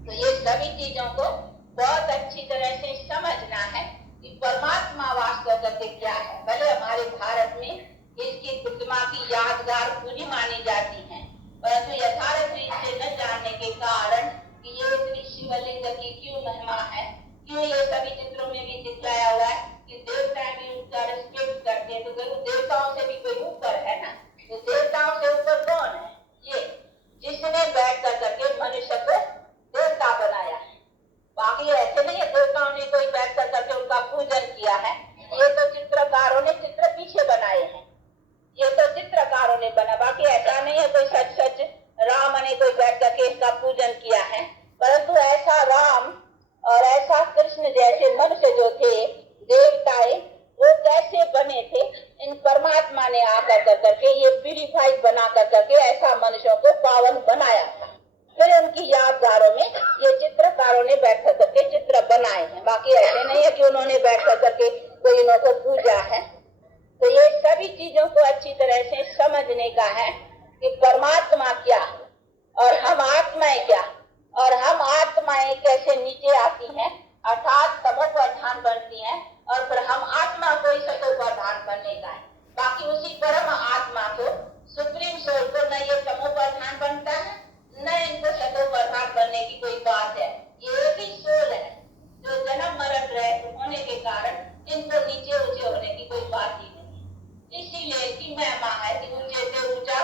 तो ये सभी चीजों को बहुत अच्छी तरह से समझना है कि परमात्मा वास्तव करके क्या है। भले हमारे भारत में इसकी प्रतिमा की यादगार पूरी मानी जाती है, परंतु यथार्थ रीत से न जानने के कारण कि ये इतनी शिवलिंग की क्यों महिमा है, क्यों ये सभी चित्रों में भी दिखाया हुआ है कि देवता भी उनका रिस्पेक्ट करते हैं, तो जरूर देवताओं से भी कोई ऊपर है ना। तो देवताओं से ऊपर कौन है? ये जिसने बैठ कर करके मनुष्य को देवता बनाया है। बाकी ऐसे नहीं है देवताओं ने कोई बैठ कर करके उनका पूजन किया है। ये तो चित्रकारों ने चित्र पीछे बनाए हैं, ये तो चित्रकारों ने बना। बाकी ऐसा नहीं है कोई सच सच राम ने कोई बैठ करके इसका पूजन किया है। परंतु ऐसा राम और ऐसा कृष्ण जैसे मनुष्य जो थे देवताएं, वो कैसे बने थे? इन परमात्मा ने आकर कर करके ये प्यूरिफाइड बना कर करके ऐसा मनुष्यों को पावन बनाया। फिर उनकी यादगारों में ये चित्रकारों ने बैठ कर करके चित्र बनाए हैं। बाकी ऐसे नहीं है कि उन्होंने बैठ कर करके कोई उनको पूजा है। तो ये सभी चीजों को अच्छी तरह से समझने का है कि परमात्मा क्या और हम आत्माएं क्या, और हम आत्माएं कैसे नीचे आती हैं, अर्थात तमोप्रधान बनती हैं, और फिर हम आत्मा को ही सतोप्रधान बनने का है। बाकी उसी परम आत्मा को, सुप्रीम सोल को न ये तमोप्रधान बनता है, न इनको सतोप्रधान बनने की कोई बात है। ये एक ही सोल है जो जन्म मरण रहित होने के कारण इनको नीचे ऊंचे होने की कोई बात ही नहीं। इसीलिए इसकी महिमा है कि ऊंचे से ऊंचा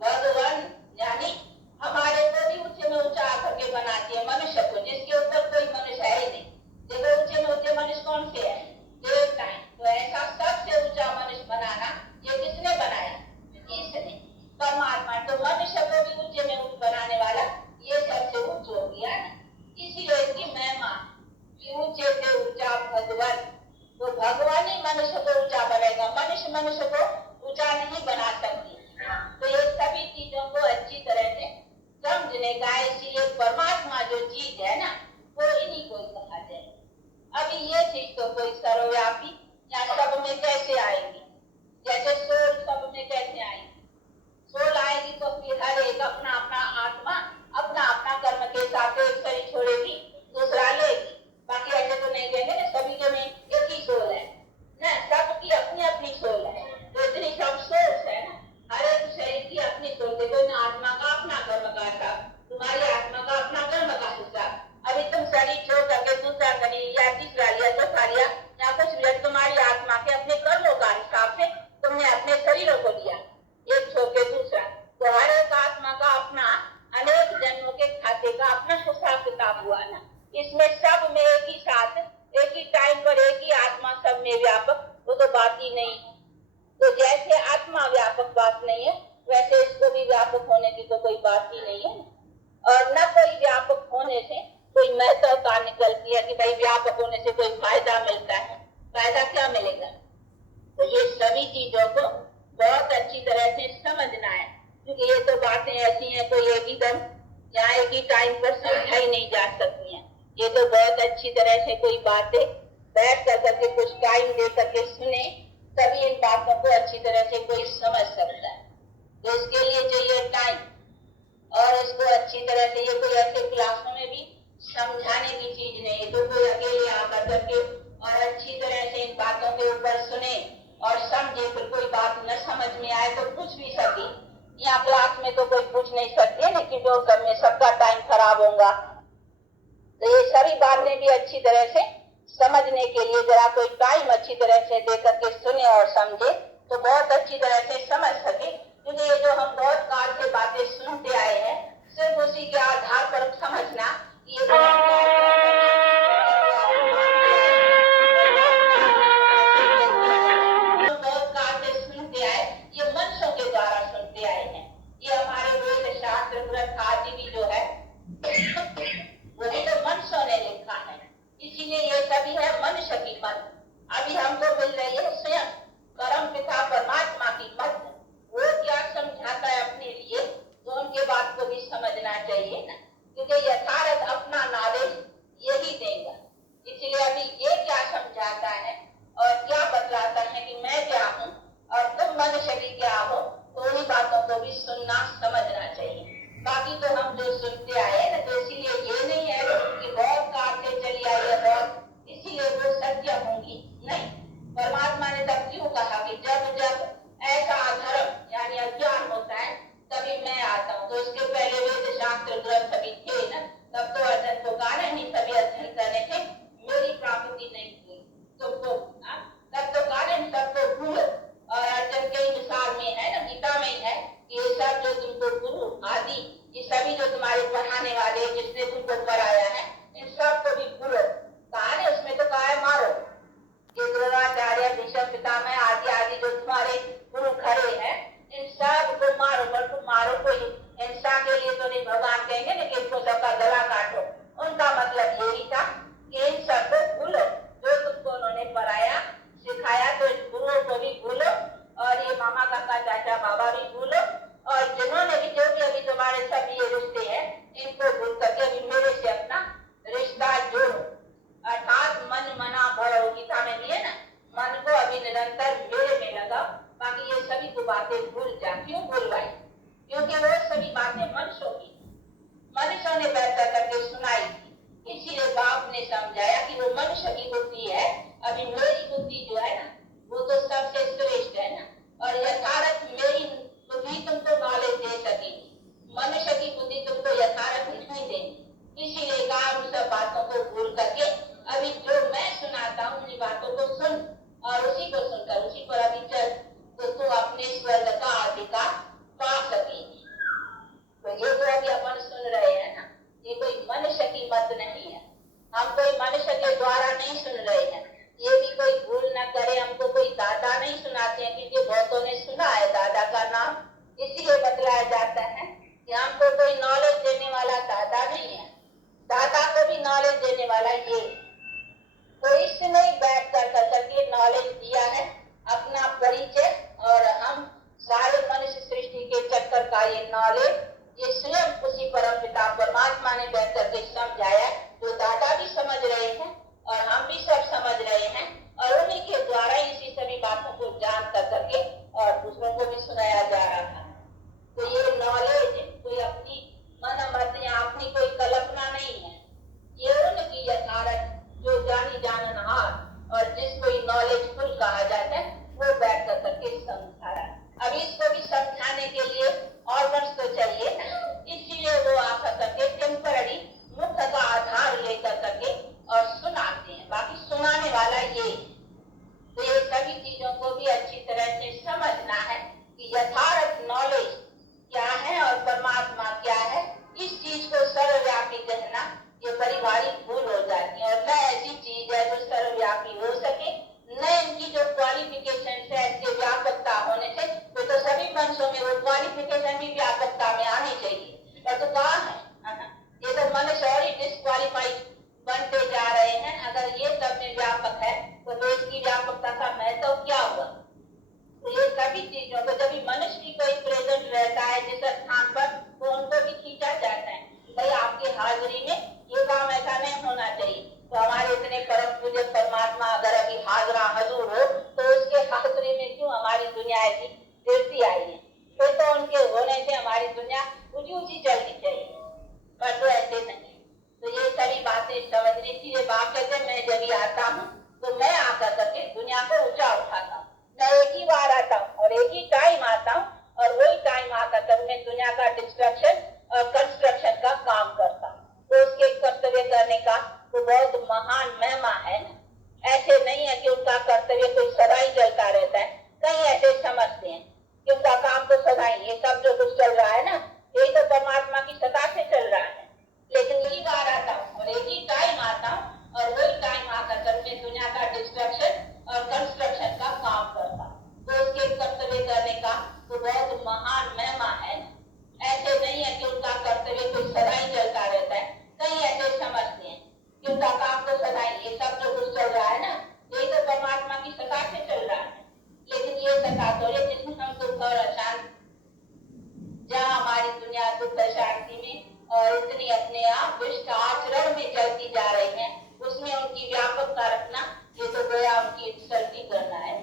भगवान, यानी हमारे को भी ऊंचे में ऊंचा आकर के बनाती है मनुष्य को, जिसके ऊपर कोई मनुष्य है ही नहीं। देखो ऊंचे में ऊंचे मनुष्य कौन से है? देवता है। तो ऐसा सबसे ऊंचा मनुष्य बनाना ये किसने बनाया? इसने, परमात्मा। तो मनुष्य को भी ऊंचे में ऊंच बनाने वाला ये सबसे ऊंच हो गया है। इसीलिए इसकी महिमा कि ऊंचे से ऊंचा भगवान, तो भगवान ही मनुष्य को ऊंचा बनेगा, मनुष्य को ऊंचा नहीं बना सकती। तो ये सभी चीजों को अच्छी तरह से समझने का, इसीलिए परमात्मा जो चीज है ना, वो इन्हीं को कहा जाए। अभी ये चीज तो कोई सर्वव्यापी या सब में कैसे आएगी? जैसे सोल सब में कैसे आएगी? सोल आएगी तो फिर हर एक अपना अपना आत्मा अपना अपना कर्म के हिसाब से एक शरीर छोड़ेगी, दूसरा लेगी। बाकी ऐसे तो नहीं कहेंगे ना सभी के में एक ही सोल है ना, सबकी अपनी अपनी सोल है। तो इतनी सब सोच है ना, हर एक शरीर की अपनी सोच। देखो ना, आत्मा का अपना कर्म का हिसाब, तुम्हारी आत्मा का अपना कर्म का हिसाब। अभी तुम शरीर छोड़ करके दूसरा शरीर या तीसरा लिया, चौथा लिया या कुछ भी, तुम्हारी आत्मा के अपने कर्मों का हिसाब से तुमने अपने शरीरों को लिया, एक छोड़ के दूसरा। तो हर एक आत्मा का अपना अनेक जन्मों के खाते का अपना हिसाब किताब हुआ ना। इसमें सब में एक ही साथ एक ही टाइम पर एक ही आत्मा सब में व्यापक, वो तो बात ही नहीं। तो जैसे आत्मा व्यापक बात नहीं है, वैसे इसको भी व्यापक होने की तो कोई बात ही नहीं है। और न कोई व्यापक होने से कोई महत्वता निकलती है कि भाई व्यापक होने से कोई फायदा मिलता है। फायदा क्या मिलेगा? तो ये सभी चीजों को बहुत अच्छी तरह से समझना है, क्योंकि ये तो बातें ऐसी हैं कोई एक ही दम या एक ही टाइम पर समझाई नहीं जा सकती हैं। ये तो बहुत अच्छी तरह से कोई बातें बैठ कर करके कुछ टाइम दे करके सुने, तभी इन बातों को अच्छी तरह से कोई समझ सकता है। तो इसके लिए चाहिए टाइम, और इसको अच्छी तरह से, ये कोई ऐसे क्लासों में भी समझाने की चीज नहीं है। तो कोई अकेले आकर करके और अच्छी तरह से इन बातों के ऊपर सुने और समझे, फिर कोई बात न समझ में आए तो पूछ भी सके। यहाँ क्लास में तो कोई पूछ नहीं सकते ना, क्योंकि वो सब में सबका टाइम खराब होगा। तो ये सारी बातें भी अच्छी तरह से समझने के लिए जरा कोई टाइम अच्छी तरह से दे करके सुने और समझे, तो बहुत अच्छी तरह से समझ सके। क्योंकि ये जो हम बहुत काल से बातें सुनते आए हैं, सिर्फ उसी के आधार पर समझना ये बहुत काल से सुनते आए, ये मनुष्यों के द्वारा सुनते आए हैं। ये हमारे वेद शास्त्र ग्रंथ आदि भी जो है वही तो मनुष्यों ने लिखा है। इसीलिए ये सभी है मनुष्य की मत। अभी हमको मिल रही है स्वयं परम पिता परमात्मा की मत। वो क्या समझाता है अपने लिए, तो उनके बात को भी समझना चाहिए ना, क्योंकि यथार्थ अपना नॉलेज यही देगा। इसलिए अभी ये क्या समझाता है और क्या बतलाता है कि मैं क्या हूँ और तुम मनुष्य भी क्या हो, तो उन्हीं बातों को भी सुनना समझना चाहिए। बाकी तो हम जो सुनते आए ना, तो इसीलिए ये नहीं है मनुष्य की मत नहीं है, हम कोई मनुष्य के द्वारा नहीं सुन रहे हैं। ये भी कोई भूल न करे, हमको कोई दादा नहीं सुनाते हैं, क्योंकि बहुतों ने सुना है दादा का नाम, इसलिए बतलाया जाता है कि हमको कोई नॉलेज देने वाला दादा नहीं है, दादा को भी नॉलेज देने वाला ये। तो इसने बैठ कर करके नॉलेज दिया है, अपना परिचय, और हम सारे मनुष्य सृष्टि के चक्कर का ये नॉलेज, ये स्वयं उसी परम पिता परमात्मा ने बैठ करके समझाया, जो दादा भी समझ रहे हैं और हम भी सब समझ रहे हैं, और उन्हीं के द्वारा इसी सभी बातों को जान कर करके और दूसरों को भी सुनाया जा रहा था। तो ये नॉलेज कोई अपनी मन मत या अपनी कोई कल्पना नहीं है, ये उनकी यथार्थ जो जानी जाननहार और जिसको नॉलेज फुल कहा जाता है, वो बैठ कर करके समझा रहा है। अब इसको भी समझाने के लिए ऑर्गन्स तो चाहिए, इसीलिए वो आकर करके टेम्पररी मुख्य का आधार लेकर करके और सुनाते हैं, बाकी सुनाने वाला ये। तो ये सभी चीजों को भी अच्छी तरह से समझना है कि यथार्थ नॉलेज क्या है और परमात्मा क्या है। इस चीज को सर्वव्यापी कहना ये बड़ी भारी भूल हो जाती है, और न ऐसी चीज है जो सर्वव्यापी हो सके, न इनकी जो क्वालिफिकेशन है इसके व्यापकता होने से, तो सभी मनुष्यों में वो क्वालिफिकेशन भी व्यापकता में आनी चाहिए, पर तो कहाँ है, ये तो मनुष्य और ही डिस्क्वालीफाइड बनते जा रहे हैं। अगर ये सब में व्यापक है तो देश की व्यापकता का महत्व क्या हुआ। तो ये सभी चीजों को जब मनुष्य भी कोई प्रेजेंट रहता है जिस स्थान पर, तो उनको भी खींचा जाता है, भाई आपके हाजिरी में ये काम ऐसा नहीं होना चाहिए। तो हमारे इतने परम पूज्य परमात्मा अगर अभी हाजरा हजूर हो, तो उसके हाजिरी में क्यों हमारी दुनिया ऐसी गिरती आई है, फिर तो उनके होने से हमारी दुनिया ऊंची ऊंची चलनी चाहिए, पर तो ऐसे नहीं। तो ये सभी बातें समझनी थी। बात कहते मैं जब भी आता हूँ तो मैं आकर करके दुनिया को ऊंचा उठाता हूँ, मैं एक ही बार आता हूँ और एक ही टाइम आता हूँ, और वही टाइम आकर कर मैं दुनिया का डिस्ट्रक्शन और कंस्ट्रक्शन का काम करता हूँ। तो उसके कर्तव्य करने का तो बहुत महान महिमा है ना। ऐसे नहीं है कि उनका कर्तव्य कोई सदा ही चलता रहता है, कहीं ऐसे समझते हैं कि उनका काम तो सदा ही, ये सब जो कुछ चल रहा है ना, यही तो परमात्मा की सत्ता से चल रहा है। लेकिन एक ही बार आता हूँ और एक ही टाइम आता हूँ, और वही टाइम आकर कर मैं दुनिया का डिस्ट्रक्शन और कंस्ट्रक्शन का काम करता हूँ। तो उसके कर्तव्य करने का तो बहुत महान महिमा है। ऐसे नहीं है कि उनका कर्तव्य कोई सदा ही चलता रहता है, कहीं ऐसे समझते हैं कि उनका काम तो सदा ही, ये सब जो कुछ चल रहा है ना, यही तो परमात्मा की सत्ता से चल रहा है। लेकिन ये सत्ता तो है जिसमें हम दुख और अशांति, जहाँ हमारी दुनिया दुख अशांति में और इतनी अपने आप दुष्ट आचरण में चलती जा रही है, उसमें उनकी व्यापकता रखना, ये तो गया उनकी इंसल्टी करना है।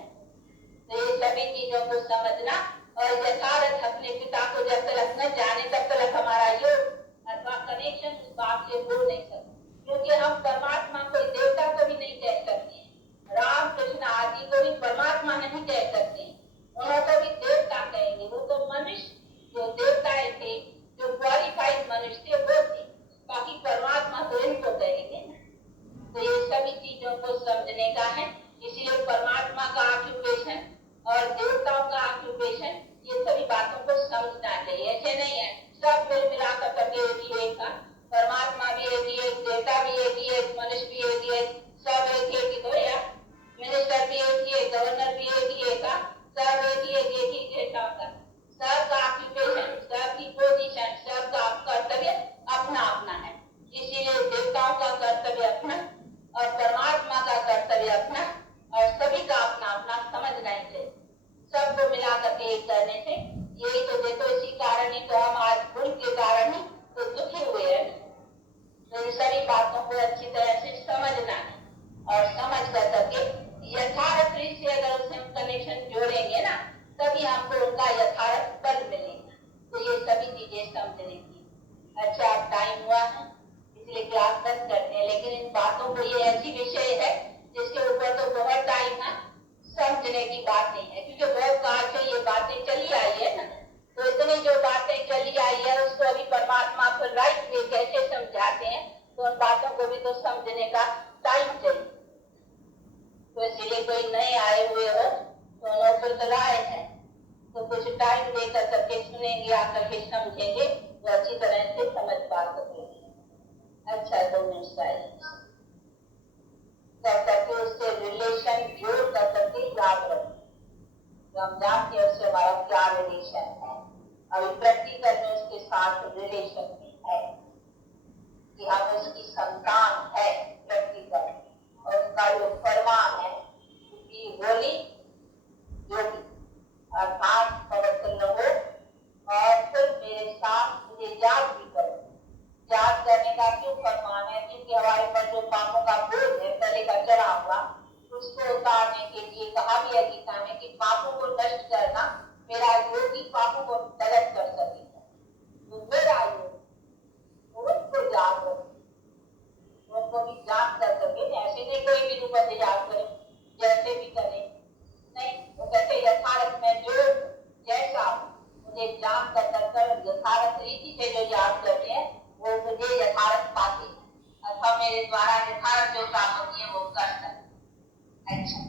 तो ये सभी चीजों को समझना और यथार्थ अपने पिता को जब तक न जाने तब तक हमारा योग अथवा कनेक्शन उस बात से हो नहीं सकता, क्योंकि हम परमात्मा को देवता को भी नहीं कह सकते, राम कृष्ण आदि को भी परमात्मा नहीं कह सकते, उनको भी देवता कहेंगे। वो तो मनुष्य जो देवताएं थे, जो क्वालिफाइड मनुष्य थे वो थे, बाकी परमात्मा तो इनको कहेंगे ना। तो ये सभी चीजों को समझने का है, इसीलिए परमात्मा का ऑक्यूपेशन और देवताओं का ऑक्यूपेशन, ये सभी बातों को समझना चाहिए। ऐसे नहीं है सब मिल मिलाकर करके एक ही एक का, परमात्मा भी एक ही एक, देवता भी एक ही एक, मनुष्य भी एक ही एक, सब एक ही एक, मिनिस्टर भी एक ही एक, गवर्नर भी एक ही एक का, सब एक ही एक जैसा होता है। सबका ऑक्यूपेशन, सबकी पोजीशन, सबका कर्तव्य अपना अपना है। इसीलिए देवताओं का कर्तव्य अपना और परमात्मा का कर्तव्य अपना, और सभी का अपना अपना समझना ही चाहिए। सबको मिला करके एक करने से यही तो देखो, इसी कारण ही तो हम आज भूल के कारण ही तो दुखी हुए हैं। तो इन सभी बातों को अच्छी तरह से समझना है, और समझ कर करके यथार्थ से अगर उससे हम कनेक्शन जोड़ेंगे ना, तभी हमको उनका यथार्थ फल मिलेगा। तो ये सभी चीजें समझने की। अच्छा अब टाइम हुआ है इसलिए क्लास बंद करते हैं, लेकिन इन बातों को, ये ऐसी विषय है जिसके ऊपर तो बहुत टाइम है, समझने की बातें हैं, क्योंकि बहुत काल से ये बातें चली आई है ना। तो इतनी जो बातें चली आई है उसको अभी परमात्मा को राइट वे कैसे समझाते हैं, तो उन बातों को भी तो समझने का टाइम चाहिए। तो इसलिए कोई नए आए हुए हो तो उन्होंने लाए हैं, तो कुछ टाइम देकर करके सुनेंगे, आकर के समझेंगे, तो अच्छी तरह से समझ पा सकेंगे। एक्सरसाइज कर करके उससे रिलेशन जोड़ कर करके याद रखें। तो हम जानते हैं उससे हमारा क्या रिलेशन है। अभी प्रैक्टिकल में उसके साथ रिलेशन भी है कि हम उसकी संतान है प्रैक्टिकल, और उसका जो फरमान है कि होली जो भी अर्थात पवित्र रहो और फिर मेरे साथ मुझे याद भी करो। याद करने का क्यों फरमान है? क्योंकि हमारे पर जो पापों का बोझ है पहले का चढ़ा हुआ, उसको उतारने के लिए कहा भी है गीता में कि पापों को नष्ट करना मेरा योगी पापों को तलब कर सकेगा। तो मेरा योग उसको याद रखो, उनको भी याद कर सके। ऐसे नहीं कोई भी रूप से याद करे, जैसे भी करे नहीं। वो कहते यथार्थ में जो जैसा मुझे जान कर यथार्थ रीति से जो याद करते हैं वो मुझे यथार्थ पाते हैं, अथवा मेरे द्वारा यथार्थ जो काम होती है वो करता है। अच्छा,